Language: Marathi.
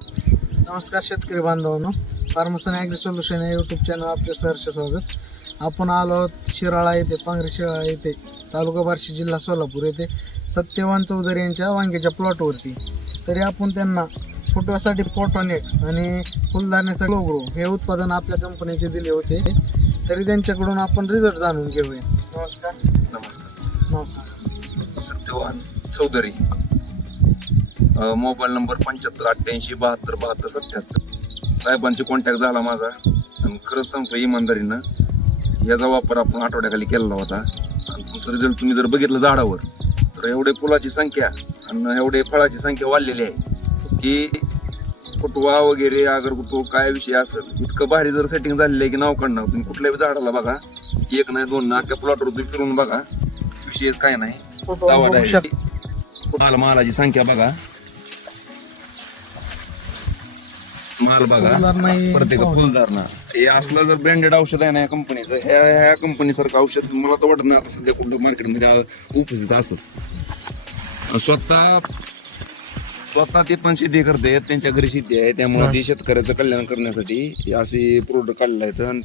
नमस्कार शेतकरी बांधवांनो. फार्मसन ॲग्री सोल्युशन या यूट्यूब चॅनल आपले सहर्ष स्वागत. आपण आलो आहोत शिराळा येथे पांगरी शिराळा येथे तालुका बार्शी जिल्हा सोलापूर येथे सत्यवान चौधरी यांच्या वांग्याच्या प्लॉटवरती तरी आपण त्यांना फुटव्यासाठी फोटोनेक्स आणि फुलधारण्यासाठी लोग्रो हे उत्पादन आपल्या कंपनीचे दिले होते. तरी त्यांच्याकडून आपण रिझल्ट जाणून घेऊया. नमस्कार. नमस्कार. नमस्कार. सत्यवान चौधरी. मोबाईल नंबर पंच्याहत्तर अठ्ठ्याऐंशी बहात्तर बहात्तर सत्याहत्तर. साहेबांची कॉन्टॅक्ट झाला माझा. आणि खरंच सांगतो इमानदारीनं याचा वापर आपण आठवड्याखाली केलेला होता. आणि तुमचा रिझल्ट तुम्ही जर बघितलं झाडावर तर एवढे फुलाची संख्या आणि एवढे फळाची संख्या वाढलेली आहे की कुटवा वगैरे अगर कुठं काय विषय असेल इतकं भारी जर सेटिंग झालेलं आहे की नाव काढणं तुम्ही कुठल्याही झाडाला बघा. एक नाही दोन नाही अख्ख्या प्लॉटवर तुम्ही फिरून बघा. विषयच काय नाही. मालाची संख्या बघा. माल बघा प्रत्येक फुलदार ना. हे असलं जर ब्रँडेड औषध आहे ना या कंपनीचं ह्या ह्या कंपनीसारखं औषध मला तर वाटत नाही आता सध्या कुठं मार्केटमध्ये उपस्थित असत स्वतः स्वतः ते पण शेती करते त्यांच्या घरी शेती आहे त्यामुळे ते शेतकऱ्याचं कल्याण करण्यासाठी हे असे प्रोडक्ट काढले आहेत. आणि